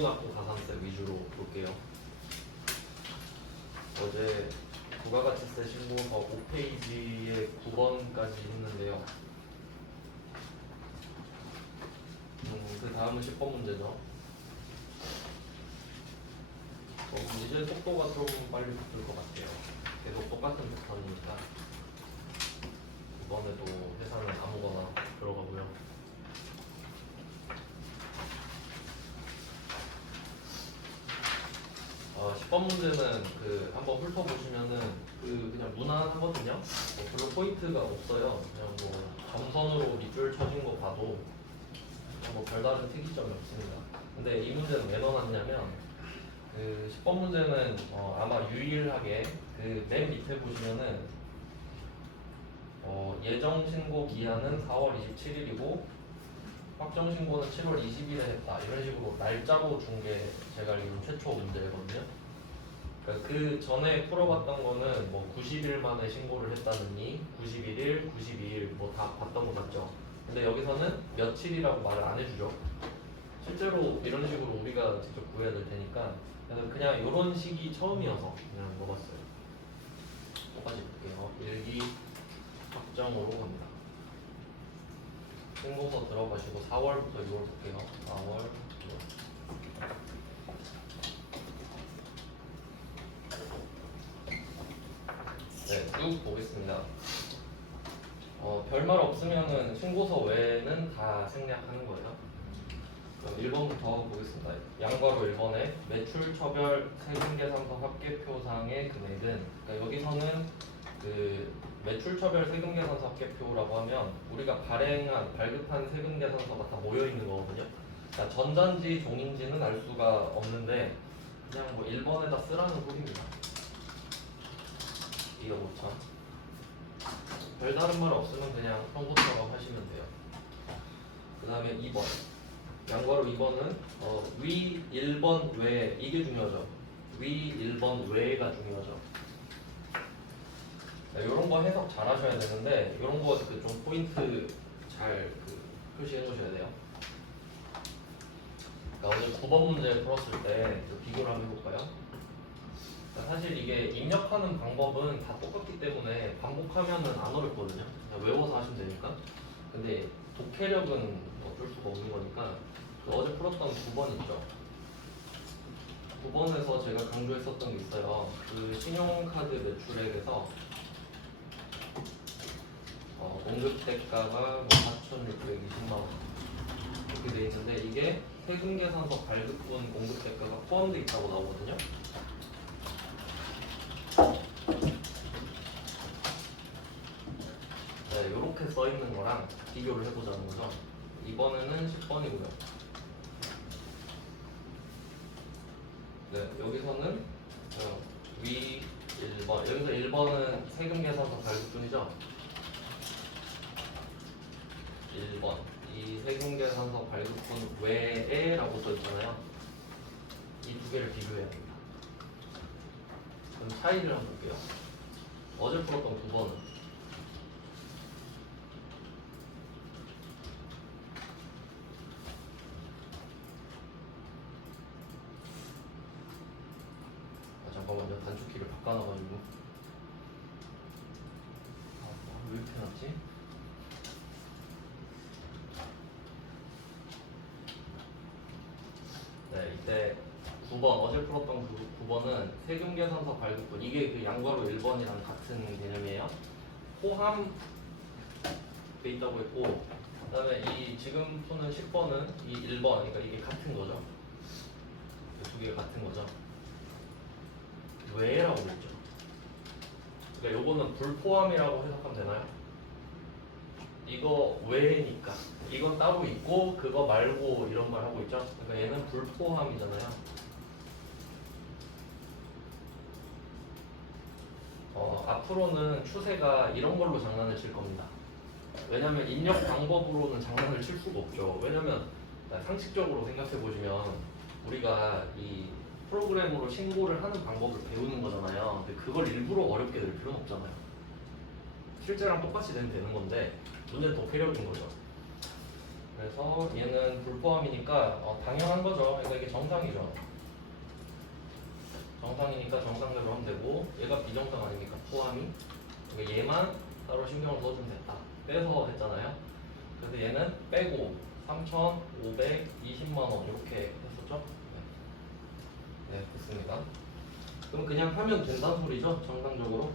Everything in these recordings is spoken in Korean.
인문학부 가산세 위주로 볼게요. 어제 부가가치세 신고서 5페이지에 9번까지 했는데요. 그 다음은 10번 문제죠. 이제 속도가 좀 빨리 붙을 것 같아요. 계속 똑같은 패턴이니까 이번에도 회사는 아무거나 들어가고요. 10번 문제는 한번 훑어보시면은 그냥 무난하거든요. 별로 포인트가 없어요. 그냥 뭐 점선으로 밑줄 쳐진 거 봐도 뭐 별다른 특이점이 없습니다. 근데 이 문제는 왜 넣어놨냐면 10번 문제는 아마 유일하게 맨 밑에 보시면은 예정 신고 기한은 4월 27일이고 확정 신고는 7월 20일에 했다 이런 식으로 날짜로 준 게 제가 알기로는 최초 문제거든요. 그러니까 그 전에 풀어봤던 거는 뭐 90일 만에 신고를 했다느니 91일, 92일 뭐 다 봤던 거 맞죠? 근데 여기서는 며칠이라고 말을 안 해주죠. 실제로 이런 식으로 우리가 직접 구해야 될 테니까 그냥 이런 식이 처음이어서 그냥 먹었어요. 똑같이 볼게요. 일기 확정으로 갑니다. 신고서 들어가시고 4월부터 6월 볼게요. 4월, 6월. 네, 쭉 보겠습니다. 별말 없으면은 신고서 외에는 다 생략하는 거예요. 그럼 1번부터 보겠습니다. 양괄호 1번에 매출처별 세금계산서 합계표상의 금액은, 그러니까 여기서는 매출처별 세금계산서 합계표라고 하면 우리가 발급한 세금계산서가 다 모여 있는 거거든요. 그러니까 전자인지 종인지는 알 수가 없는데 그냥 뭐 1번에다 쓰라는 소리입니다. 2억 5천. 별다른 말 없으면 그냥 평소처럼 하시면 돼요. 그 다음에 2번. 양괄호 2번은 위 1번 외, 이게 중요하죠. 위 1번 외가 중요하죠. 이런 거 해석 잘 하셔야 되는데 이런 거 좀 포인트 잘 표시해 놓으셔야 돼요. 그러니까 오늘 9번 문제 풀었을 때 비교를 한번 해볼까요? 그러니까 사실 이게 입력하는 방법은 다 똑같기 때문에 반복하면은 안 어렵거든요. 그냥 외워서 하시면 되니까. 근데 독해력은 어쩔 수가 없는 거니까 어제 풀었던 9번 있죠. 9번에서 제가 강조했었던 게 있어요. 신용카드 매출액에서 공급대가가 4,620만 원 이렇게 돼 있는데 이게 세금계산서 발급분 공급대가가 포함되어 있다고 나오거든요. 네, 이렇게 써 있는 거랑 비교를 해보자는 거죠. 이번에는 10번이고요. 네, 여기서는 위 1번, 여기서 1번은 세금계산서 발급분이죠. 1번, 이 세금계산서 발급분 외에라고 써 있잖아요. 이 두 개를 비교해야 합니다. 그럼 차이를 한번 볼게요. 어제 풀었던 9번은 잠깐만요. 단축키를 바꿔놔가지고 왜 이렇게 해놨지? 네, 이때 9번 어제 풀었던 9번은 세금계산서 발급분 이게 양괄호 1번이랑 같은 개념이에요. 포함돼 있다고 했고 그 다음에 이 지금 푸는 10번은 이 1번 그러니까 이게 같은 거죠. 두 개가 같은 거죠. 외라고 했죠. 그러니까 요거는 불포함이라고 해석하면 되나요? 이거 외니까 이건 따로 있고 그거 말고 이런 말 하고 있죠. 그러니까 얘는 불포함이잖아요. 앞으로는 추세가 이런 걸로 장난을 칠 겁니다. 왜냐면 입력 방법으로는 장난을 칠 수가 없죠. 왜냐면 상식적으로 생각해 보시면 우리가 이 프로그램으로 신고를 하는 방법을 배우는 거잖아요. 근데 그걸 일부러 어렵게 낼 필요는 없잖아요. 실제랑 똑같이 되면 되는 건데 문제는 독해력인 거죠. 그래서 그래서 얘는 불포함이니까 당연한 거죠. 그러니까 이게 정상이죠. 정상이니까 정상대로 하면 되고, 얘가 비정상 아닙니까? 포함이. 그러니까 얘만 따로 신경을 써주면 됐다. 빼서 했잖아요. 그래서 얘는 빼고 3,520만 원 이렇게 했었죠. 네, 됐습니다. 그럼 그냥 하면 된다는 소리죠, 정상적으로.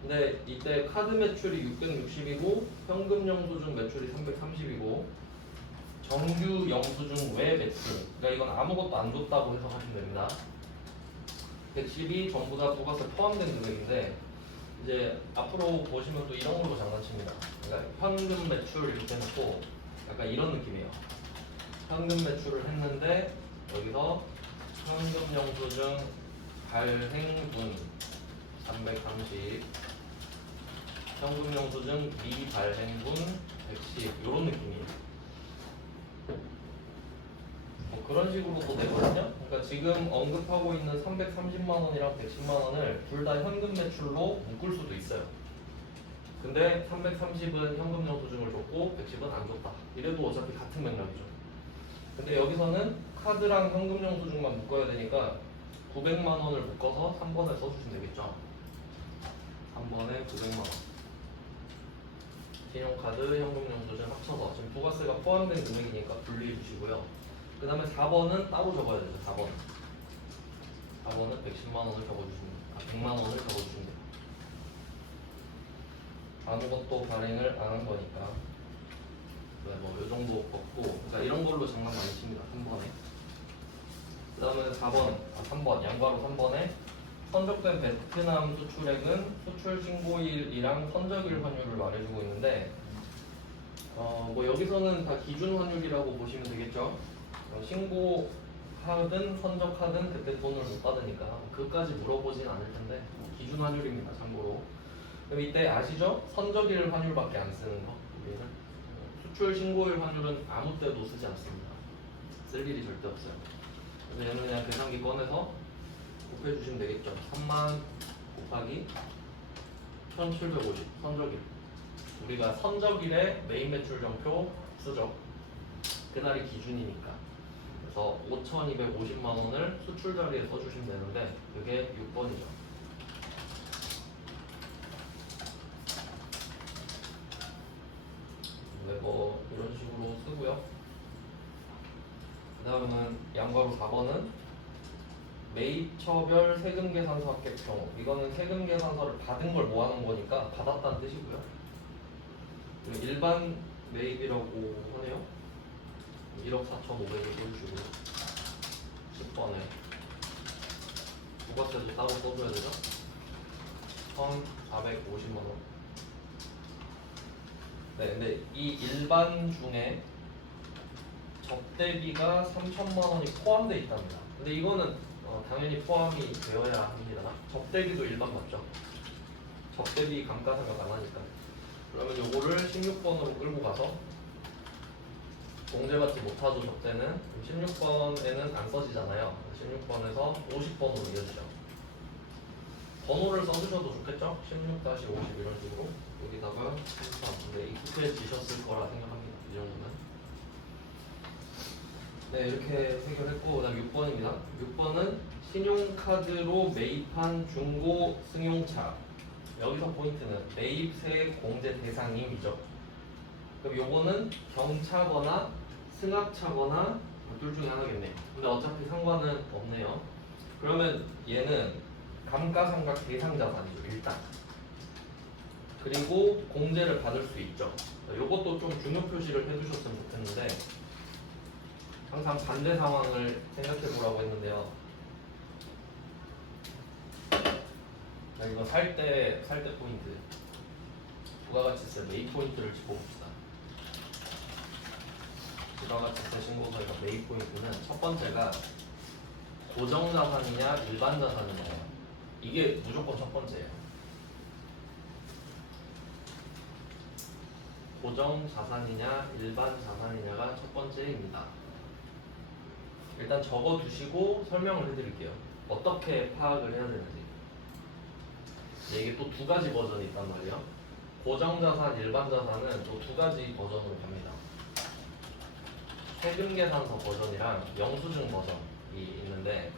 근데 이때 카드 매출이 660이고 현금 영수증 매출이 330이고 정규 영수증 외 매출, 그러니까 이건 아무것도 안 줬다고 해석하시면 됩니다. 110이 전부 다 부가세 포함된 금액인데, 이제 앞으로 보시면 또 이런 걸로 장난칩니다. 그러니까 현금 매출 이렇게 해놓고 약간 이런 느낌이에요. 현금 매출을 했는데 여기서 현금 영수증 발행분 330, 현금 영수증 미발행분 110 이런 느낌이에요. 뭐 그런 식으로도 되거든요. 그러니까 지금 언급하고 있는 330만 원이랑 110만 원을 둘 다 현금 매출로 묶을 수도 있어요. 근데 330은 현금 영수증을 줬고 110은 안 줬다. 이래도 어차피 같은 맥락이죠. 근데 여기서는 카드랑 현금 영수증만 묶어야 되니까 900만 원을 묶어서 3번에 써주시면 되겠죠. 3번에 900만 원. 신용카드, 현금 영수증 합쳐서 지금 부가세가 포함된 금액이니까 분리해 주시고요. 그 다음에 4번은 따로 적어야 되죠. 4번은 110만 원을 적어주시면, 100만 원을 적어주시면 돼요. 아무것도 발행을 안 한 거니까. 네, 뭐이 정도 걷고, 그러니까 이런 걸로 장난 많이 칩니다. 3번에. 그 다음에 3번, 양괄호 3번에 선적된 베트남 수출액은 수출 신고일이랑 선적일 환율을 말해주고 있는데, 뭐 여기서는 다 기준 환율이라고 보시면 되겠죠. 신고하든 선적하든 그때 돈을 못 받으니까 그까지 물어보진 않을 텐데 기준 환율입니다. 참고로. 그럼 이때 아시죠? 선적일 환율밖에 안 쓰는 거. 우리는 수출 신고일 환율은 아무 때도 쓰지 않습니다. 쓸 일이 절대 없어요. 그래서 얘는 그냥 계산기 꺼내서 곱해주시면 되겠죠. 3만 곱하기 1750 선적일. 우리가 선적일에 메인 매출정표 쓰죠. 그날이 기준이니까. 그래서 5,250만 원을 수출 자리에 써주시면 되는데 그게 6번이죠. 네, 뭐 이런 식으로 쓰고요. 그 다음은 양괄호 4번은 매입처별 세금계산서 합계 경우, 이거는 세금계산서를 받은 걸 모아놓은 거니까 받았다는 뜻이고요. 일반 매입이라고 하네요. 1억 4,500을 써주시고요. 10번에 부가세도 따로 써줘야 되죠. 1,450만 원. 네, 근데 이 일반 중에 접대비가 3천만 원이 포함되어 있답니다. 근데 이거는 당연히 포함이 되어야 합니다. 접대비도 일반 맞죠? 접대비 감가상각 안 하니까. 그러면 요거를 16번으로 끌고 가서 공제받지 못하죠. 접대는 16번에는 안 써지잖아요. 16번에서 50번으로 이어지죠. 번호를 써주셔도 좋겠죠? 16-50 이런 식으로 여기다가 13. 네, 익숙해지셨을 거라 생각합니다. 이 정도는. 네, 이렇게 해결했고, 그 다음 6번입니다. 6번은 신용카드로 매입한 중고 승용차. 여기서 포인트는 매입세 공제 대상임이죠. 그럼 요거는 경차거나 승합차거나 둘 중에 하나겠네요. 근데 어차피 상관은 없네요. 그러면 얘는 감가상각 대상 자산이죠, 일단. 그리고 공제를 받을 수 있죠. 요것도 좀 중요 표시를 해주셨으면 좋겠는데, 항상 반대 상황을 생각해 보라고 했는데요. 자, 이거 살 때 포인트. 부가가치세 매입 포인트를 짚어봅시다. 부가가치세 신고서에서 매입 포인트는 첫 번째가 고정자산이냐 일반자산이냐. 이게 무조건 첫 번째예요. 고정자산이냐 일반자산이냐가 첫 번째입니다. 일단 적어두시고 설명을 해드릴게요. 어떻게 파악을 해야 되는지. 이게 또 두 가지 버전이 있단 말이에요. 고정자산, 일반자산은 또 두 가지 버전으로 갑니다. 세금계산서 버전이랑 영수증 버전이 있는데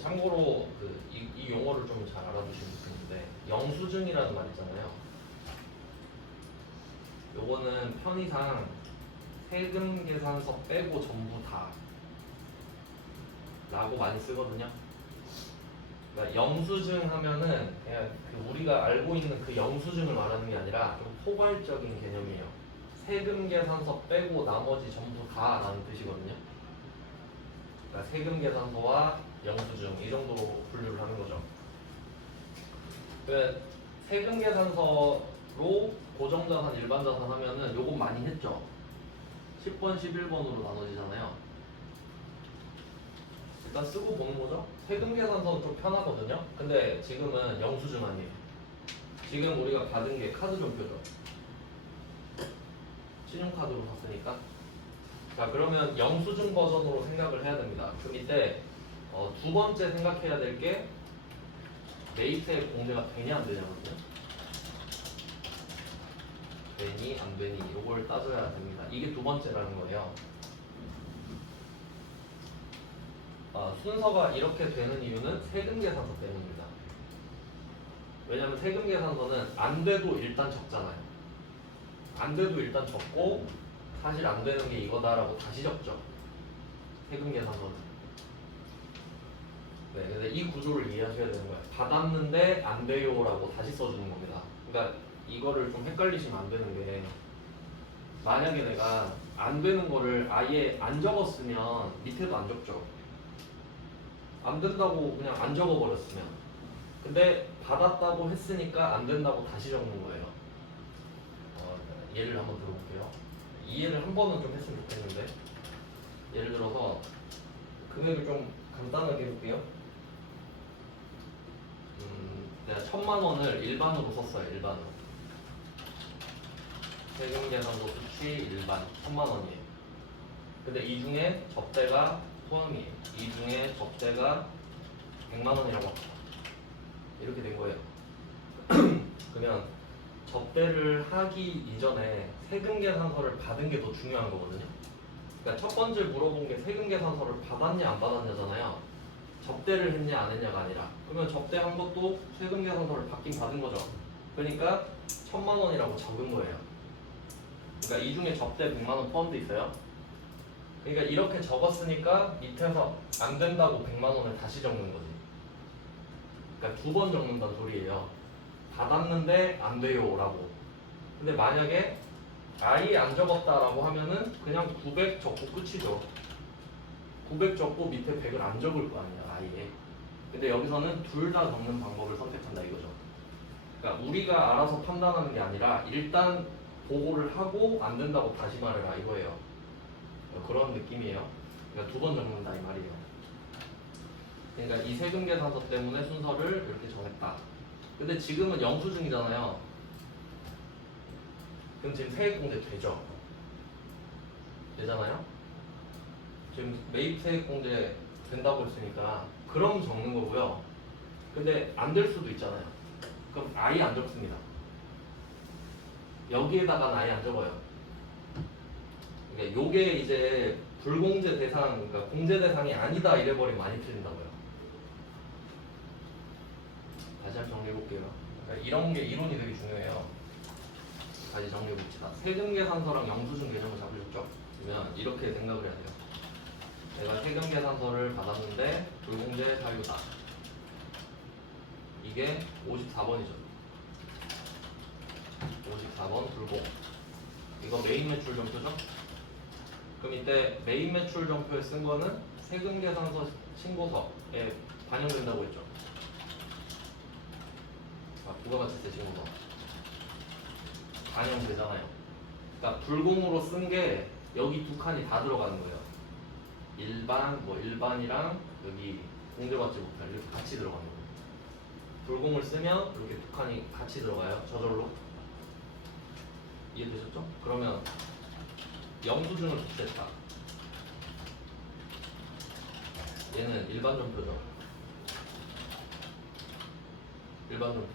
참고로 이 용어를 좀 잘 알아두시면 좋겠는데 영수증이라는 말 있잖아요. 요거는 편의상 세금계산서 빼고 전부 다 라고 많이 쓰거든요. 그러니까 영수증 하면은 그냥 우리가 알고 있는 그 영수증을 말하는 게 아니라 좀 포괄적인 개념이에요. 세금계산서 빼고 나머지 전부 다라는 뜻이거든요. 그러니까 세금계산서와 영수증 이 정도로 분류를 하는 거죠. 그러니까 세금계산서로 고정자산, 일반자산 하면은 요거 많이 했죠. 10번, 11번으로 나눠지잖아요. 일단 쓰고 보는 거죠. 세금계산서는 좀 편하거든요. 근데 지금은 영수증 아니에요. 지금 우리가 받은 게 카드 전표죠. 신용카드로 샀으니까. 자, 그러면 영수증 버전으로 생각을 해야 됩니다. 그럼 이때 두 번째 생각해야 될 게 매입세 공제가 되냐 안 되냐거든요. 되니 안 되니 이걸 따져야 됩니다. 이게 두 번째라는 거예요. 순서가 이렇게 되는 이유는 세금계산서 때문입니다. 왜냐하면 세금계산서는 안 돼도 일단 적잖아요. 안 돼도 일단 적고 사실 안 되는 게 이거다라고 다시 적죠. 세금계산서는. 네, 근데 이 구조를 이해하셔야 되는 거예요. 받았는데 안 돼요라고 다시 써주는 겁니다. 그러니까 이거를 좀 헷갈리시면 안 되는 게 만약에 내가 안 되는 거를 아예 안 적었으면 밑에도 안 적죠. 안 된다고 그냥 안 적어버렸으면. 근데 받았다고 했으니까 안 된다고 다시 적는 거예요. 예를 한번 들어볼게요. 이해를 한 번은 좀 했으면 좋겠는데 예를 들어서 금액을 좀 간단하게 해볼게요. 내가 1000만 원을 일반으로 썼어요. 일반으로. 세금계산서 수취 일반 1000만 원이에요. 근데 이 중에 접대가 포함이에요. 이 중에 접대가 100만 원이라고 합시다. 이렇게 된 거예요. 그러면 접대를 하기 이전에 세금계산서를 받은 게 더 중요한 거거든요. 그러니까 첫 번째 물어본 게 세금계산서를 받았냐 안 받았냐잖아요. 접대를 했냐 안 했냐가 아니라. 그러면 접대한 것도 세금계산서를 받긴 받은 거죠. 그러니까 1000만 원이라고 적은 거예요. 그러니까 이 중에 접대 100만 원 포함돼 있어요. 그러니까 이렇게 적었으니까 밑에서 안 된다고 100만 원을 다시 적는 거지. 그러니까 두 번 적는다는 소리예요. 받았는데 안 돼요 라고. 근데 만약에 아예 안 적었다라고 하면은 그냥 900 적고 끝이죠. 900 적고 밑에 100을 안 적을 거 아니야 아예. 근데 여기서는 둘 다 적는 방법을 선택한다 이거죠. 그러니까 우리가 알아서 판단하는 게 아니라 일단 보고를 하고 안 된다고 다시 말해라 이거예요. 그런 느낌이에요. 그러니까 두 번 적는다 이 말이에요. 그러니까 이 세금계산서 때문에 순서를 이렇게 정했다. 근데 지금은 영수증이잖아요. 그럼 지금 세액공제 되죠? 되잖아요? 지금 매입세액공제 된다고 했으니까 그럼 적는 거고요. 근데 안 될 수도 있잖아요. 그럼 아예 안 적습니다. 여기에다가는 아예 안 적어요. 그러니까 요게 이제 불공제 대상, 그러니까 공제 대상이 아니다 이래버리면 많이 틀린다고요. 다시 한번 정리해볼게요. 그러니까 이런 게 이론이 되게 중요해요. 다시 정리해봅시다. 세금계산서랑 영수증 개념을 잡으셨죠? 그러면 이렇게 생각을 해야 돼요. 내가 세금계산서를 받았는데 불공제 사유다. 이게 54번이죠. 54번 불공. 이거 메인 매출 점표죠? 그럼 이때 메인 매출 점표에 쓴 거는 세금계산서 신고서에 반영된다고 했죠. 부가가치세 신고서 반영되잖아요. 그러니까 불공으로 쓴 게 여기 두 칸이 다 들어가는 거예요. 일반, 일반이랑 여기 공제받지 못할 이렇게 같이 들어가는 거예요. 불공을 쓰면 이렇게 두 칸이 같이 들어가요. 저절로. 이해되셨죠? 그러면 영수증을 붙였다. 얘는 일반 점표죠. 일반 점표.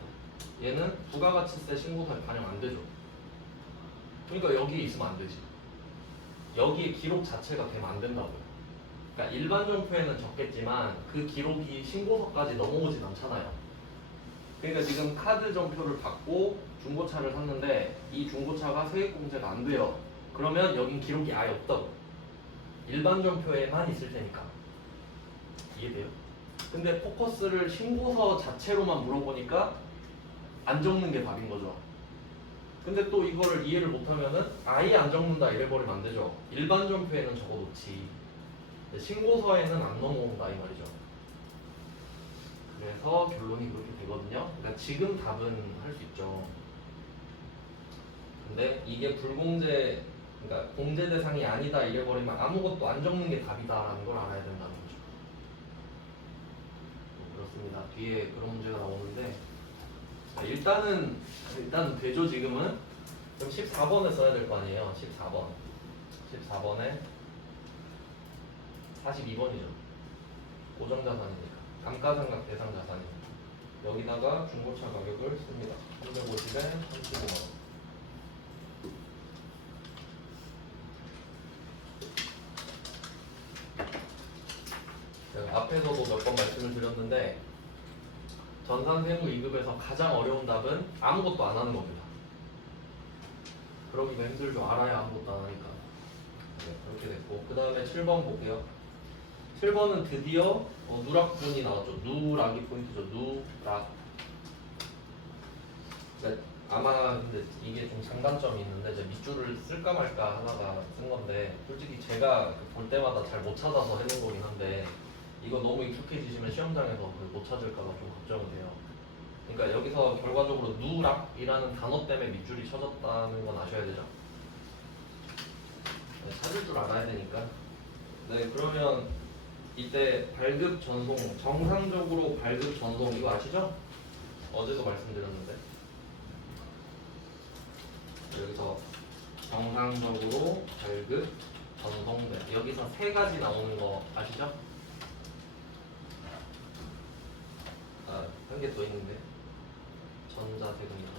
얘는 부가가치세 신고서에 반영 안 되죠. 그러니까 여기에 있으면 안 되지. 여기에 기록 자체가 되면 안 된다고요. 그러니까 일반 점표에는 적겠지만 그 기록이 신고서까지 넘어오진 않잖아요. 그러니까 지금 카드 점표를 받고 중고차를 샀는데 이 중고차가 세액공제가 안 돼요. 그러면 여긴 기록이 아예 없다고. 일반 점표에만 있을 테니까. 이해돼요? 근데 포커스를 신고서 자체로만 물어보니까 안 적는 게 답인 거죠. 근데 또 이거를 이해를 못하면은 아예 안 적는다 이래버리면 안 되죠. 일반 점표에는 적어놓지 신고서에는 안 넘어온다 이 말이죠. 그래서 결론이 그렇게 되거든요. 그러니까 지금 답은 할 수 있죠. 근데 이게 불공제, 그러니까 공제 대상이 아니다 이래버리면 아무것도 안 적는 게 답이다라는 걸 알아야 된다는 거죠. 그렇습니다. 뒤에 그런 문제가 나오는데 자, 일단은 되죠 지금은. 그럼 14번에 써야 될 거 아니에요. 14번에 42번이죠. 고정자산이니까 감가상각 대상 자산이니까 여기다가 중고차 가격을 씁니다. 350에 35만원. 제가 앞에서도 몇 번 말씀을 드렸는데 전산세무 2급에서 가장 어려운 답은 아무것도 안 하는 겁니다. 그러기가 힘들죠. 알아야 아무것도 안 하니까. 네, 그렇게 됐고 그 다음에 7번 볼게요. 7번은 드디어 누락분이 나왔죠. 누락이 포인트죠. 누락. 그러니까 아마 근데 이게 좀 장단점이 있는데 이제 밑줄을 쓸까 말까 하다가 쓴 건데 솔직히 제가 볼 때마다 잘 못 찾아서 해놓은 거긴 한데 이거 너무 익숙해지시면 시험장에서 못 찾을까 봐 좀 걱정이 돼요. 그러니까 여기서 결과적으로 누락이라는 단어 때문에 밑줄이 쳐졌다는 건 아셔야 되죠. 네, 찾을 줄 알아야 되니까. 네, 그러면 이때 발급 전송, 정상적으로 발급 전송 이거 아시죠? 어제도 말씀드렸는데 여기서 정상적으로 발급 전송돼 여기서 세 가지 나오는 거 아시죠? 아, 한 개 더 있는데 전자세금이랑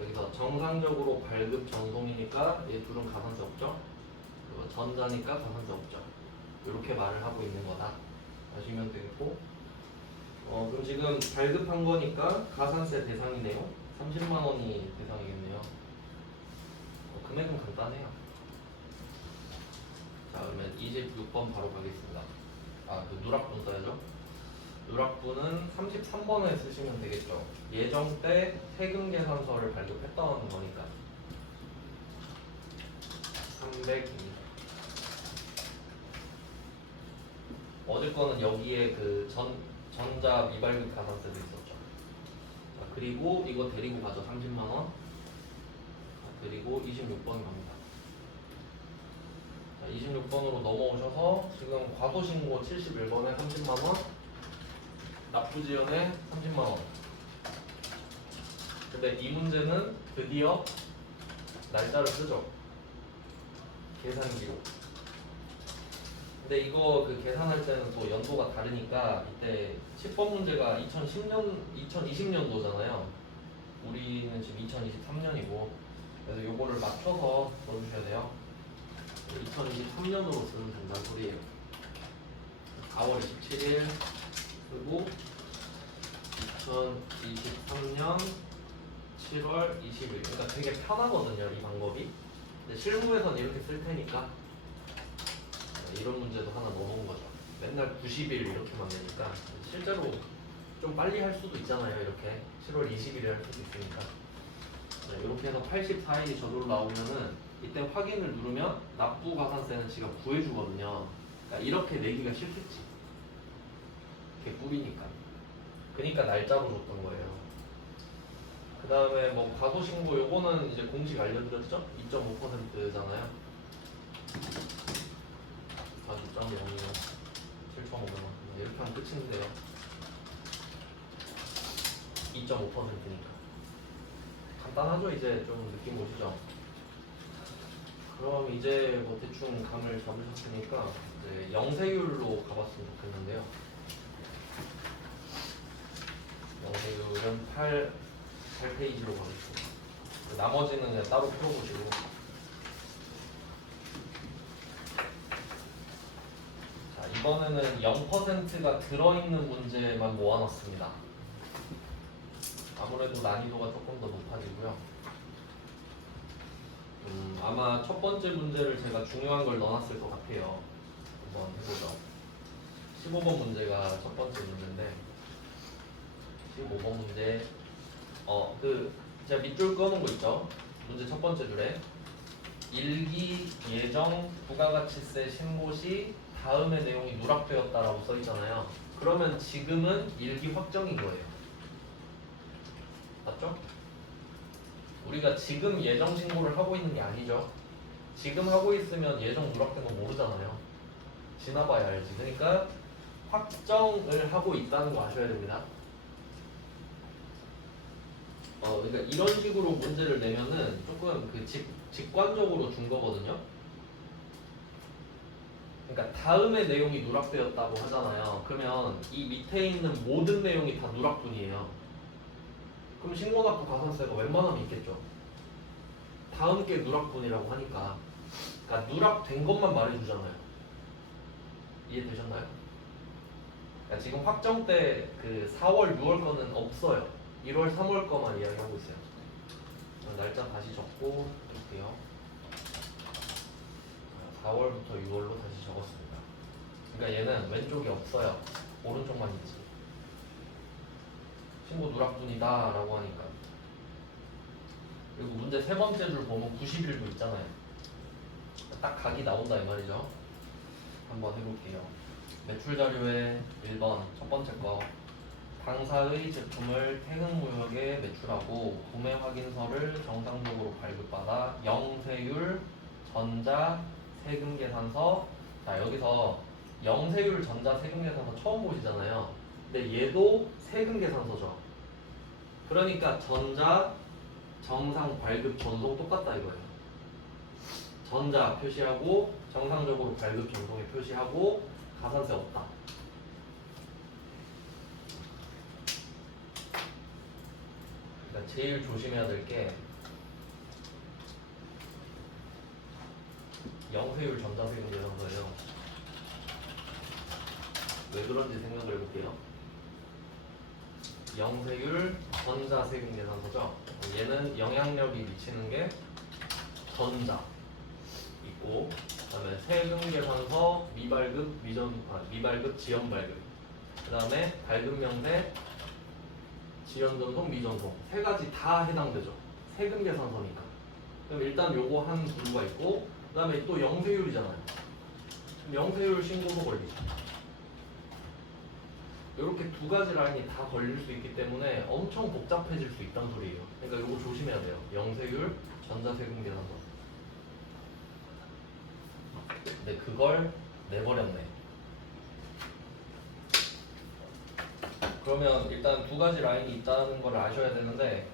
여기서 정상적으로 발급 전송이니까 얘 둘은 가산세 없죠? 그리고 전자니까 가산세 없죠? 이렇게 말을 하고 있는 거다 아시면 되겠고 그럼 지금 발급한 거니까 가산세 대상이네요. 30만 원이 대상이겠네요. 금액은 간단해요. 자 그러면 26번 바로 가겠습니다. 그 누락분 써야죠. 누락분은 33번에 쓰시면 되겠죠. 예정 때 세금 계산서를 발급했던 거니까 302. 어제 거는 여기에 그 전자 미발급 가산세도 있었죠. 자, 그리고 이거 데리고 가죠. 30만 원. 그리고 26번 갑니다. 자, 26번으로 넘어오셔서 지금 과소신고 71번에 30만 원, 납부지연에 30만 원. 근데 이 문제는 드디어 날짜를 쓰죠. 계산 기록. 근데 이거 그 계산할 때는 또 연도가 다르니까 이때 10번 문제가 2020년도잖아요. 우리는 지금 2023년이고 그래서 요거를 맞춰서 써주셔야 돼요. 2023년으로 쓰면 된다는 소리예요. 4월 27일 그리고 2023년 7월 20일. 그러니까 되게 편하거든요 이 방법이. 근데 실무에서는 이렇게 쓸 테니까 이런 문제도 하나 넣어놓은 거죠. 맨날 90일 이렇게만 내니까 실제로 좀 빨리 할 수도 있잖아요. 이렇게 7월 20일에 할 수도 있으니까. 이렇게 해서 84일이 저절로 나오면은 이때 확인을 누르면 납부 가산세는 지가 구해주거든요. 그러니까 이렇게 내기가 싫겠지. 이렇게 뿌리니까. 그러니까 날짜로 줬던 거예요. 그 다음에 뭐 과소신고 요거는 이제 공식 알려드렸죠? 2.5%잖아요. 4.0이요. 7,500원. 이렇게 하면 끝인데요. 2.5%니까. 간단하죠? 이제 좀 느낌 오시죠? 그럼 이제 뭐 대충 감을 잡으셨으니까 이제 영세율로 가봤으면 좋겠는데요. 영세율은 8페이지로 가겠습니다. 나머지는 그냥 따로 풀어보시고. 자, 이번에는 0%가 들어있는 문제만 모아놨습니다. 아무래도 난이도가 조금 더 높아지고요. 아마 첫 번째 문제를 제가 중요한 걸 넣어놨을 것 같아요. 한번 해보죠. 15번 문제가 첫 번째 문제인데 15번 문제 제가 밑줄 꺼놓은 거 있죠? 문제 첫 번째 줄에 일기 예정 부가가치세 신고 시 다음의 내용이 누락되었다라고 써있잖아요. 그러면 지금은 일기 확정인 거예요. 맞죠? 우리가 지금 예정 신고를 하고 있는 게 아니죠. 지금 하고 있으면 예정 누락된 거 모르잖아요. 지나봐야 알지. 그러니까 확정을 하고 있다는 거 아셔야 됩니다. 그러니까 이런 식으로 문제를 내면은 조금 직관적으로 준 거거든요. 그러니까 다음의 내용이 누락되었다고 하잖아요. 그러면 이 밑에 있는 모든 내용이 다 누락분이에요. 그럼 신고납부 가산세가 웬만하면 있겠죠. 다음 게 누락분이라고 하니까. 그러니까 누락된 것만 말해주잖아요. 이해되셨나요? 그러니까 지금 확정 때 그 4월, 6월 거는 없어요. 1월, 3월 거만 이야기하고 있어요. 날짜 다시 적고 볼게요. 4월부터 6월로 다시 적었습니다. 그러니까 얘는 왼쪽이 없어요. 오른쪽만 있지. 신고 누락분이다 라고 하니까. 그리고 문제 세 번째 줄 보면 90일도 있잖아요. 딱 각이 나온다 이 말이죠. 한번 해볼게요. 매출 자료에 1번 첫 번째 거 당사의 제품을 태흥무역에 매출하고 구매 확인서를 정상적으로 발급받아 영세율 전자 세금 계산서. 자, 여기서 영세율 전자 세금 계산서 처음 보시잖아요. 근데 얘도 세금 계산서죠. 그러니까 전자 정상 발급 전송 똑같다 이거예요. 전자 표시하고 정상적으로 발급 전송에 표시하고 가산세 없다. 그러니까 제일 조심해야 될 게 영세율 전자세금 계산서예요. 왜 그런지 생각을 해볼게요. 영세율 전자세금 계산서죠. 얘는 영향력이 미치는 게 전자 있고, 그다음에 세금 계산서 미발급 미발급 지연 발급, 그다음에 발급 명세 지연 전송 미전송 세 가지 다 해당되죠. 세금 계산서니까. 그럼 일단 요거 한 부류가 있고, 그다음에 또 영세율이잖아요. 영세율 신고도 걸리죠. 이렇게 두 가지 라인이 다 걸릴 수 있기 때문에 엄청 복잡해질 수 있다는 소리예요. 그러니까 이거 조심해야 돼요. 영세율, 전자세금 계산서. 근데 그걸 내버렸네. 그러면 일단 두 가지 라인이 있다는 걸 아셔야 되는데,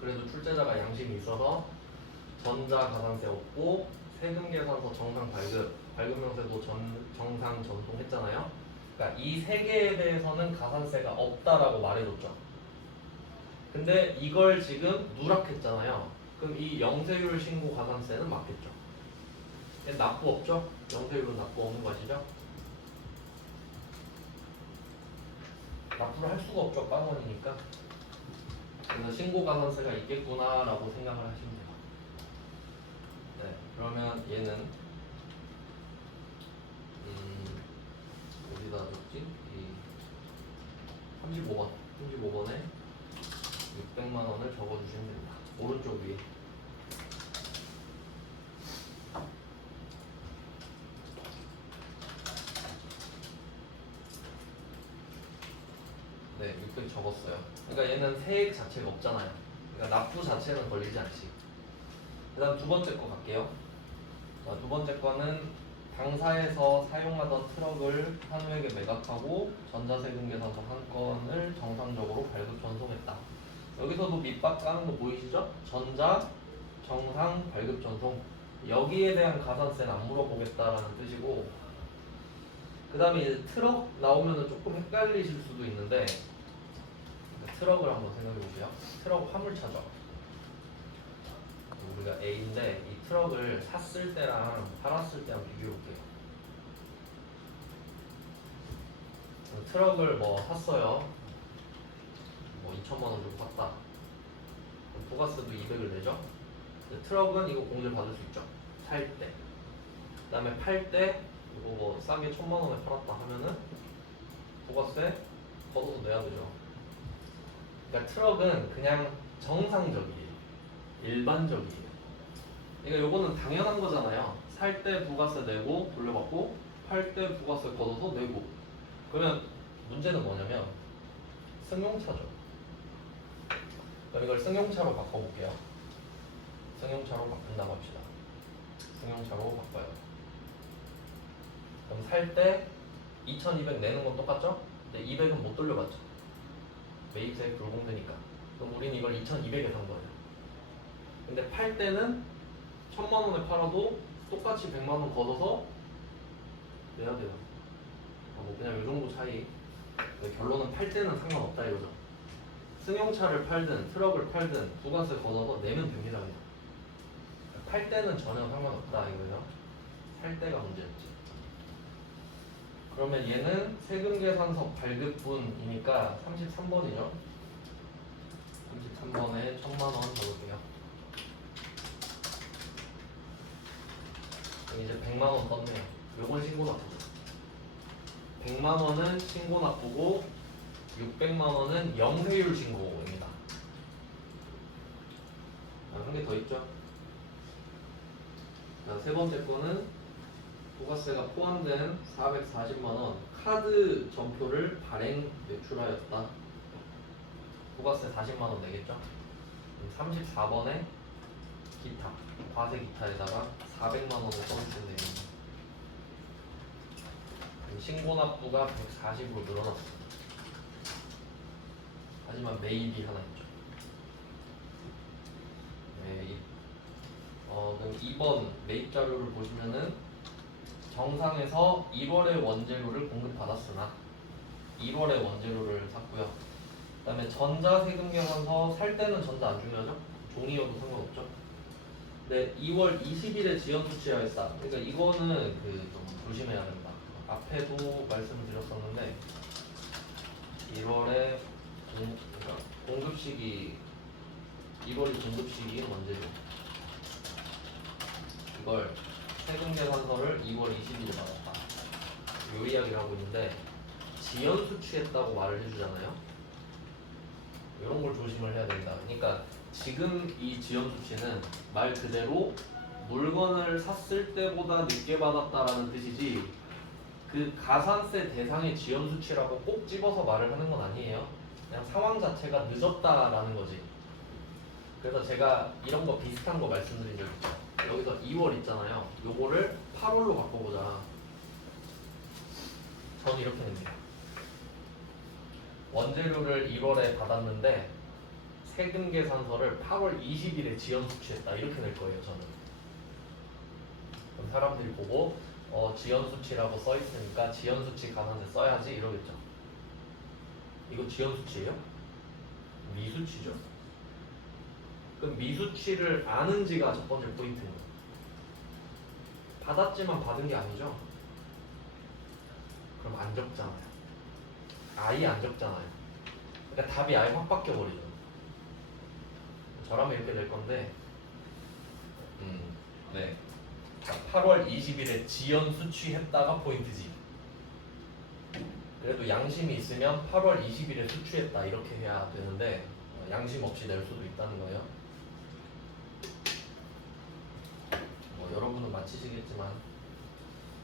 그래도 출제자가 양심이 있어서 전자 가산세 없고 세금 계산서 정상 발급, 발급 명세도 정상 전송했잖아요. 그러니까 이 세 개에 대해서는 가산세가 없다라고 말해줬죠. 근데 이걸 지금 누락했잖아요. 그럼 이 영세율 신고 가산세는 맞겠죠. 납부 없죠? 영세율은 납부 없는 거 아시죠? 납부를 할 수가 없죠. 빵원이니까. 그래서 신고 가산세가 있겠구나라고 생각을 하시면 돼요. 네, 그러면 얘는 어디다 줬지? 이 35번에 600만 원을 적어주시면 됩니다. 오른쪽 위에. 네, 600 적었어요. 그러니까 얘는 세액 자체가 없잖아요. 그러니까 납부 자체는 걸리지 않지. 그 다음 두 번째 거 갈게요. 자, 두 번째 거는 당사에서 사용하던 트럭을 한우에게 매각하고 전자세금 계산서 한 건을 정상적으로 발급 전송했다. 여기서도 밑밥 까는 거 보이시죠? 전자, 정상, 발급 전송. 여기에 대한 가산세는 안 물어보겠다라는 뜻이고, 그 다음에 이제 트럭 나오면 조금 헷갈리실 수도 있는데, 트럭을 한번 생각해 볼게요. 트럭 화물차죠. 우리가 A인데 이 트럭을 샀을 때랑 팔았을 때랑 비교해 볼게요. 트럭을 뭐 샀어요. 뭐 2천만 원 주고 샀다. 그럼 부가세도 200을 내죠. 트럭은 이거 공제 받을 수 있죠. 살 때. 그다음에 팔 때 이거 뭐 싸게 1,000만 원에 팔았다 하면은 부가세 걷어서 내야 되죠. 그러니까 트럭은 그냥 정상적이에요. 일반적이에요. 그러니까 요거는 당연한 거잖아요. 살 때 부가세 내고 돌려받고 팔 때 부가세 걷어서 내고. 그러면 문제는 뭐냐면 승용차죠. 그럼 이걸 승용차로 바꿔볼게요. 승용차로 바꾼다고 합시다. 승용차로 바꿔요. 그럼 살 때 2,200 내는 건 똑같죠? 근데 200은 못 돌려받죠. 매입세 불공되니까. 그럼 우린 이걸 2,200에 산 거예요. 근데 팔 때는 1,000만 원에 팔아도 똑같이 100만 원 걷어서 내야 돼요. 뭐 그냥 요 정도 차이. 결론은 팔 때는 상관없다 이거죠. 승용차를 팔든 트럭을 팔든 부가세 걷어서 내면 됩니다. 그냥. 팔 때는 전혀 상관없다 이거예요. 살 때가 문제였지. 그러면 얘는 세금계산서 발급분이니까 33번이죠. 33번에 1,000만 원 적을게요. 이제 100만 원 떴네요. 요건 신고 납부죠. 100만 원은 신고 납부고 600만 원은 영세율 신고입니다. 한 개 더 있죠. 자, 세 번째 거는 부가세가 포함된 440만 원 카드 점표를 발행 매출하였다. 부가세 40만 원 내겠죠. 34번에 기타, 과세 기타에다가 400만 원을 써주시면 됩니다. 신고 납부가 140으로 늘어났습니다. 하지만 매입이 하나 있죠. 매입. 그럼 2번 매입 자료를 보시면은 정상에서 1월에 원재료를 공급받았으나 1월에 원재료를 샀고요. 그 다음에 전자세금계산서 살 때는 전자 안 중요하죠? 종이여도 상관없죠? 네, 2월 20일에 지연수취하였다. 그러니까 이거는 좀 조심해야 된다. 앞에도 말씀을 드렸었는데 1월에 그러니까 공급시기 1월이 공급시기인 원재료 이걸 세금계산서를 2월 20일에 받았다. 요 이야기를 하고 있는데 지연수취했다고 말을 해주잖아요. 이런 걸 조심을 해야 된다. 그러니까 지금 이 지연수취는 말 그대로 물건을 샀을 때보다 늦게 받았다라는 뜻이지 그 가산세 대상의 지연수취라고 꼭 집어서 말을 하는 건 아니에요. 그냥 상황 자체가 늦었다라는 거지. 그래서 제가 이런 거 비슷한 거 말씀드린 적 있죠. 여기서 2월 있잖아요. 요거를 8월로 바꿔보자. 저는 이렇게 냅니다. 원재료를 1월에 받았는데 세금계산서를 8월 20일에 지연수취했다. 이렇게 낼 거예요. 저는. 그럼 사람들이 보고 지연수취라고 써있으니까 지연수취 가산세 써야지 이러겠죠. 이거 지연수취예요? 미수취죠. 그럼 미수취를 아는지가 첫 번째 포인트인 거예요. 받았지만 받은 게 아니죠. 그럼 안 적잖아요. 아예 안 적잖아요. 그러니까 답이 아예 확 바뀌어버리죠. 저라면 이렇게 될 건데 네. 8월 20일에 지연 수취했다가 포인트지. 그래도 양심이 있으면 8월 20일에 수취했다 이렇게 해야 되는데 양심 없이 낼 수도 있다는 거예요. 여러분은 맞히시겠지만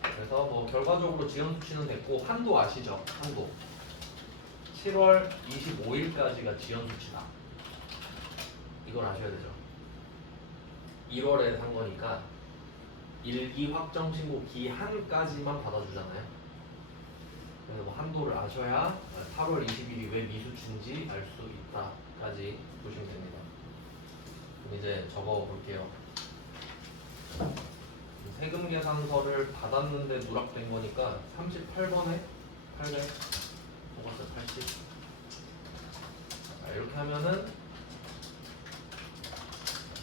그래서 결과적으로 지연 수취는 됐고 한도 아시죠? 한도 7월 25일까지가 지연 수취다. 이걸 아셔야 되죠. 1월에 산 거니까 일기 확정 신고 기한까지만 받아주잖아요. 그래서 한도를 아셔야 8월 20일이 왜 미수치인지 알 수 있다까지 보시면 됩니다. 그럼 이제 적어 볼게요. 세금계산서를 받았는데 누락된 거니까 38번에 800 부가세 80 이렇게 하면은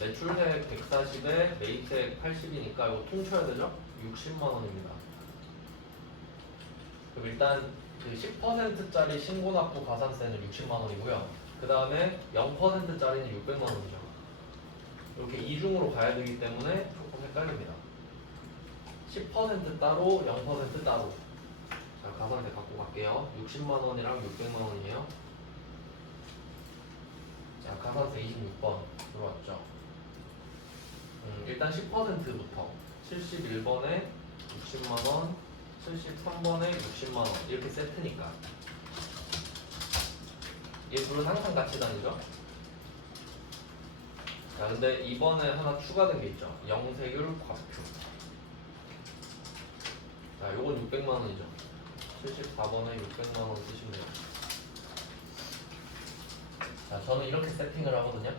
매출액 140에 매입액 80이니까 이거 통쳐야 되죠? 60만 원입니다. 그럼 일단 그 10%짜리 신고납부 가산세는 60만 원이고요. 그 다음에 0%짜리는 600만 원이죠. 이렇게 이중으로 가야 되기 때문에 조금 헷갈립니다. 10% 따로, 0% 따로. 자, 가산세 갖고 갈게요. 60만 원이랑 600만 원이에요. 자, 가산세 26번 들어왔죠. 일단 10%부터 71번에 60만 원, 73번에 60만 원 이렇게 세트니까 얘 둘은 항상 같이 다니죠. 자, 근데 이번에 하나 추가된 게 있죠. 영세율 과표. 자, 요건 600만 원이죠. 74번에 600만 원 쓰시면 돼요. 자, 저는 이렇게 세팅을 하거든요.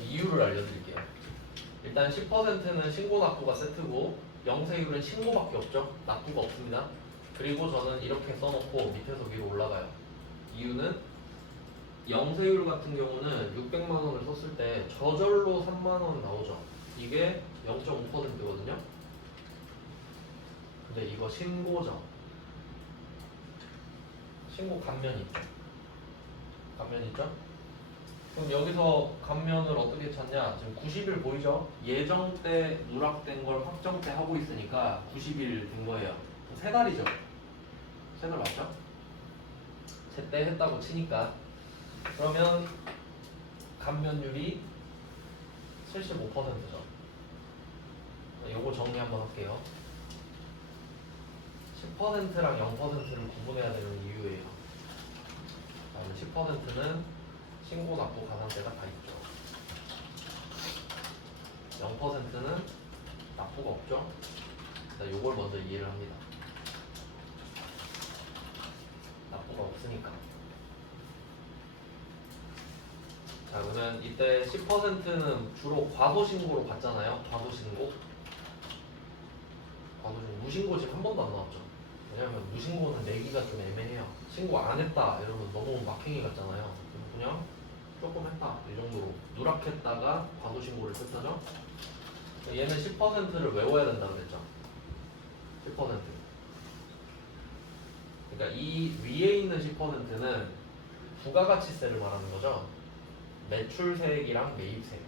이유를 알려드릴게요. 일단 10%는 신고납부가 세트고 영세율은 신고밖에 없죠. 납부가 없습니다. 그리고 저는 이렇게 써놓고 밑에서 위로 올라가요. 이유는 영세율 같은 경우는 600만 원을 썼을 때 저절로 3만 원 나오죠. 이게 0.5%거든요. 근데 이거 신고죠. 신고 감면 있죠. 감면 있죠? 그럼 여기서 감면을 어떻게 찾냐? 지금 90일 보이죠? 예정 때 누락된 걸 확정 때 하고 있으니까 90일 된 거예요. 세 달이죠? 세 달 맞죠? 제때 했다고 치니까 그러면 감면율이 75%죠. 요거 정리 한번 할게요. 10%랑 0%를 구분해야 되는 이유예요. 10%는 신고 납부 가산세가 다 있죠. 0%는 납부가 없죠. 자, 요걸 먼저 이해를 합니다. 납부가 없으니까. 자, 그러면 이때 10%는 주로 과소신고로 받잖아요. 과소신고. 무신고 지금 한 번도 안 나왔죠. 왜냐면 무신고는 내기가 좀 애매해요. 신고 안 했다 이러면 너무 막행이 같잖아요. 그냥 조금 했다 이 정도로 누락했다가 과소신고를 뜻하죠. 얘는 10%를 외워야 된다고 그랬죠. 10%. 그러니까 이 위에 있는 10%는 부가가치세를 말하는 거죠. 매출세액이랑 매입세액.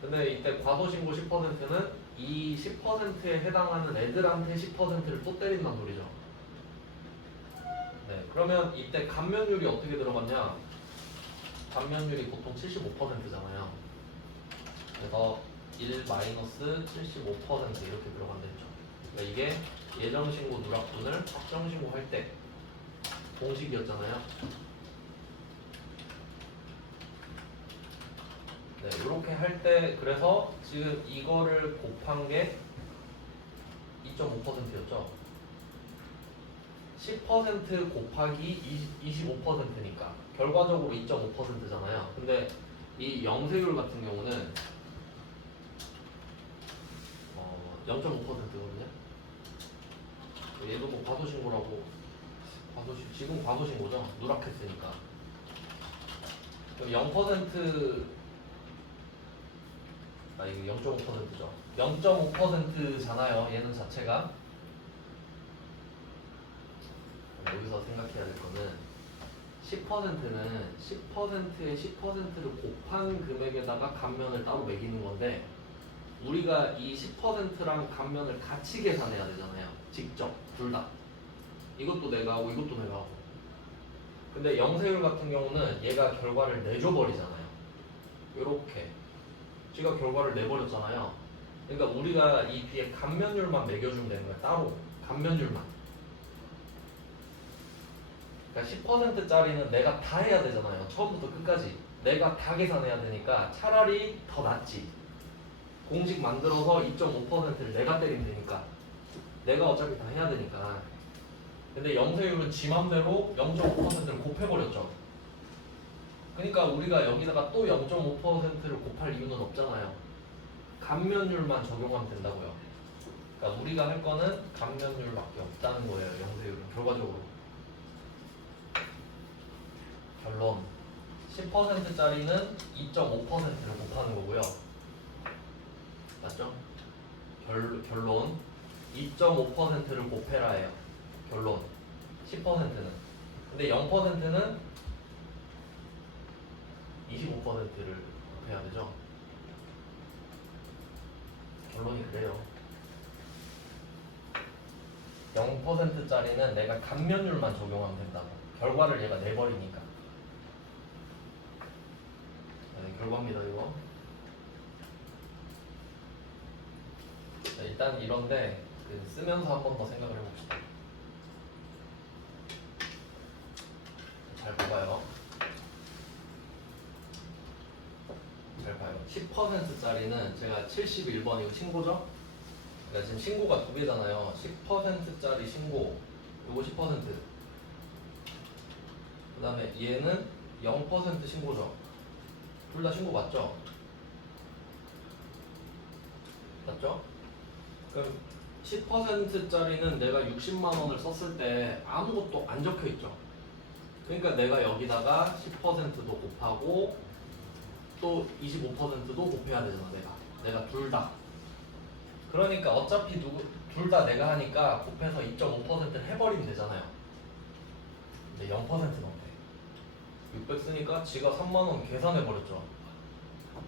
근데 이때 과소신고 10%는 이 10%에 해당하는 애들한테 10%를 또 때린다는 소리죠. 네, 그러면 이때 감면율이 어떻게 들어갔냐? 감면율이 보통 75%잖아요. 그래서 1 마이너스 75% 이렇게 들어간댔죠. 그러니까 이게 예정신고 누락분을 확정신고 할 때 공식이었잖아요. 네, 이렇게 할 때 그래서 지금 이거를 곱한 게 2.5%였죠. 10% 곱하기 25%니까 결과적으로 2.5%잖아요. 근데 이 영세율 같은 경우는 0.5%거든요. 얘도 뭐 과소신고라고 지금 과소신고죠. 누락했으니까. 0% 이게 0.5%죠. 0.5%잖아요. 얘는 자체가. 여기서 생각해야 될 거는 10%는 10%에 10%를 곱한 금액에다가 감면을 따로 매기는 건데 우리가 이 10%랑 감면을 같이 계산해야 되잖아요. 직접 둘 다. 이것도 내가 하고 이것도 내가 하고. 근데 영세율 같은 경우는 얘가 결과를 내줘 버리잖아요. 요렇게 지가 결과를 내버렸잖아요. 그러니까 우리가 이 뒤에 감면율만 매겨주면 되는 거예요. 따로 감면율만. 그러니까 10%짜리는 내가 다 해야 되잖아요. 처음부터 끝까지 내가 다 계산해야 되니까 차라리 더 낫지. 공식 만들어서 2.5%를 내가 때리면 되니까 내가 어차피 다 해야 되니까. 근데 영세율은 지 맘대로 0.5%를 곱해버렸죠. 그러니까 우리가 여기다가 또 0.5%를 곱할 이유는 없잖아요. 감면율만 적용하면 된다고요. 그러니까 우리가 할 거는 감면율밖에 없다는 거예요. 영세율은 결과적으로. 결론 10%짜리는 2.5%를 곱하는 거고요. 맞죠? 결론 2.5%를 곱해라예요. 결론 10%는. 근데 0%는 25%를 곱해야 되죠. 결론이 그래요. 0%짜리는 내가 감면율만 적용하면 된다고. 결과를 얘가 내버리니까. 네, 결과입니다 이거. 자, 일단 이런데 쓰면서 한 번 더 생각을 해봅시다. 잘 봐봐요. 잘 봐요. 10%짜리는 제가 71번 이거 신고죠? 그러니까 지금 신고가 두 개잖아요. 10%짜리 신고, 요거 10%. 그 다음에 얘는 0% 신고죠. 둘 다 신고 맞죠? 맞죠? 그럼 10%짜리는 내가 60만 원을 썼을 때 아무것도 안 적혀 있죠. 그러니까 내가 여기다가 10%도 곱하고 또 25%도 곱해야 되잖아. 내가 둘 다. 그러니까 어차피 둘 다 내가 하니까 곱해서 2.5%를 해버리면 되잖아요. 근데 0%는 어때? 600 쓰니까 지가 3만 원 계산해버렸죠.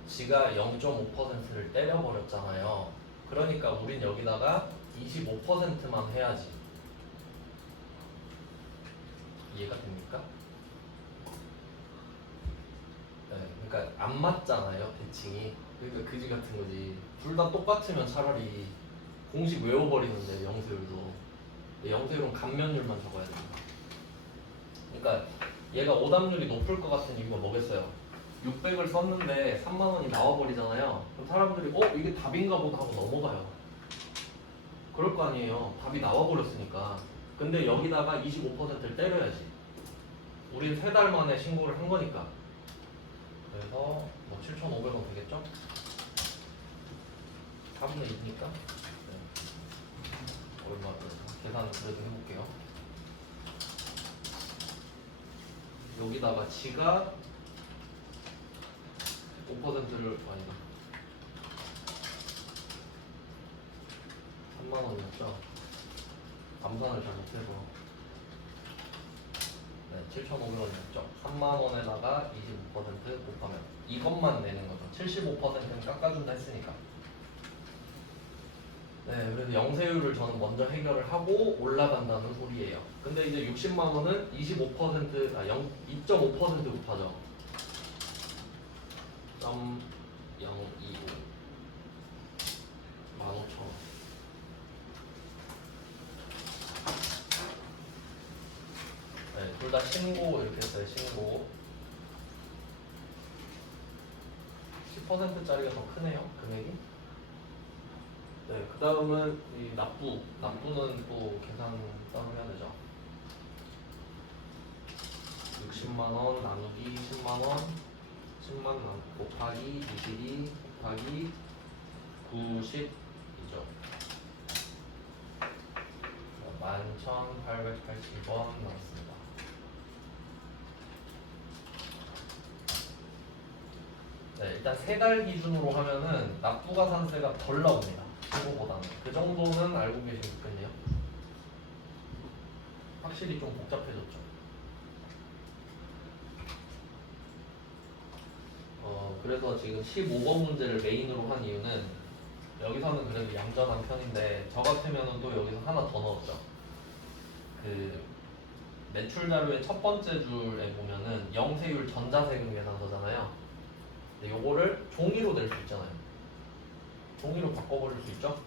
지가 0.5%를 때려버렸잖아요. 그러니까 우린 여기다가 25%만 해야지. 이해가 됩니까? 네, 그러니까 안 맞잖아요, 대칭이. 그러니까 그지 같은 거지. 둘 다 똑같으면 차라리 공식 외워버리는데 영세율도. 근데 영세율은 감면율만 적어야 됩니다. 그러니까 얘가 오답률이 높을 것 같은 이유가 뭐겠어요? 600을 썼는데 3만 원이 나와버리잖아요. 그럼 사람들이 이게 답인가 보다 하고 넘어가요. 그럴 거 아니에요. 답이 나와버렸으니까. 근데 여기다가 25%를 때려야지. 우린 3달 만에 신고를 한 거니까. 그래서 뭐 7,500원 되겠죠? 4분의 2니까 네. 얼마 계산 그래도 해볼게요. 여기다가 지가 5%를 아니다. 3만 원이었죠? 감산을 잘 못해서 네, 7,500원이었죠. 3만 원에다가 25% 곱하면 이것만 내는 거죠. 75%는 깎아준다 했으니까. 네, 그래서 영세율을 저는 먼저 해결을 하고 올라간다는 소리예요. 근데 이제 60만 원은 25% 2.5% 곱하죠. 0.025 15,000원. 네, 둘 다 신고 이렇게 했어요. 신고 10%짜리가 더 크네요. 금액이. 네, 그 다음은 이 납부는 또 계산 따로 해야 되죠. 60만원 나누기 10만원 10만 곱하기 22 곱하기 90이죠. 11,880원 나왔습니다. 네, 일단 3달 기준으로 하면은 납부가산세가 덜 나옵니다. 신고보다는. 그 정도는 알고 계시면 좋겠네요. 확실히 좀 복잡해졌죠. 그래서 지금 15번 문제를 메인으로 한 이유는 여기서는 그래도 얌전한 편인데 저 같으면 또 여기서 하나 더 넣었죠. 그 매출 자료의 첫 번째 줄에 보면은 영세율 전자세금 계산서잖아요. 근데 요거를 종이로 낼 수 있잖아요. 종이로 바꿔버릴 수 있죠.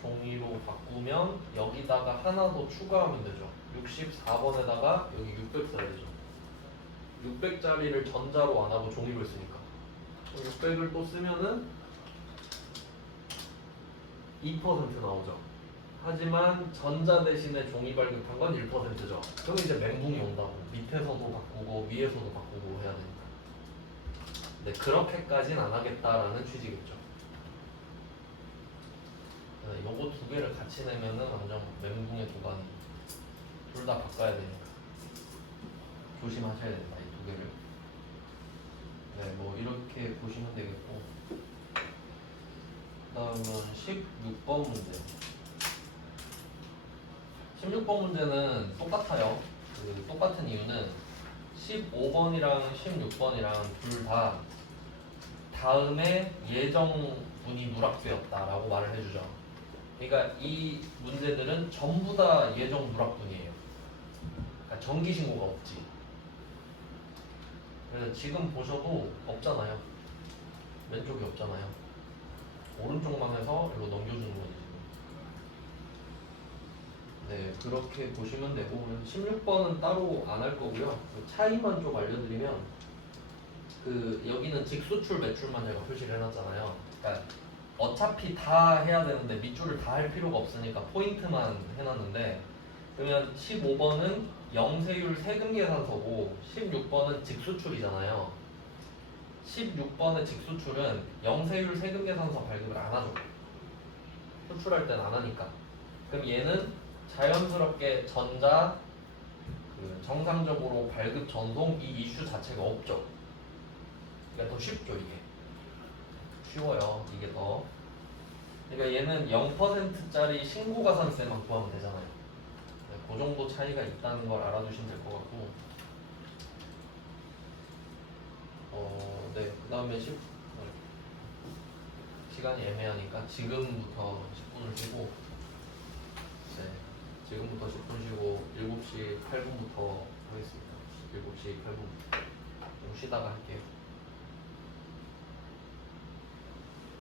종이로 바꾸면 여기다가 하나 더 추가하면 되죠. 64번에다가 여기 600 써야죠. 600짜리를 전자로 안 하고 종이로 했으니까 600을 또 쓰면은 2% 나오죠. 하지만 전자 대신에 종이 발급한 건 1%죠. 그럼 이제 멘붕이 온다고. 밑에서도 바꾸고 위에서도 바꾸고 해야 되니까. 근데 그렇게까진 안 하겠다라는 취지겠죠. 요거 두 개를 같이 내면은 완전 멘붕의 도가니. 둘 다 바꿔야 되니까. 조심하셔야 된다. 이 두 개를. 네, 뭐 이렇게 보시면 되겠고. 그다음은 16번 문제. 16번 문제는 똑같아요. 그 똑같은 이유는 15번이랑 16번이랑 둘 다 다음에 예정분이 누락되었다라고 말을 해주죠. 그러니까 이 문제들은 전부 다 예정 누락분이에요. 그러니까 정기 신고가 없지. 그래서 지금 보셔도 없잖아요. 왼쪽이 없잖아요. 오른쪽만 해서 이거 넘겨주는 거지 지금. 네, 그렇게 보시면 되고 16번은 따로 안 할 거고요. 그 차이만 좀 알려드리면 그 여기는 직수출 매출만 제가 표시를 해놨잖아요. 그러니까 어차피 다 해야 되는데 밑줄을 다 할 필요가 없으니까 포인트만 해놨는데 그러면 15번은 영세율 세금 계산서고 16번은 직수출이잖아요. 16번의 직수출은 영세율 세금 계산서 발급을 안 하죠. 수출할 땐 안 하니까. 그럼 얘는 자연스럽게 전자 그 정상적으로 발급 전송 이 이슈 자체가 없죠. 그러니까 더 쉽죠 이게. 쉬워요 이게 더. 그러니까 얘는 0%짜리 신고가산세만 구하면 되잖아요. 네, 그 정도 차이가 있다는 걸 알아두시면 될 것 같고. 네. 그 다음에 시간이 애매하니까 지금부터 10분을 쉬고, 네. 지금부터 10분 쉬고 7시 8분부터 하겠습니다. 7시 8분 좀 쉬다가 할게요.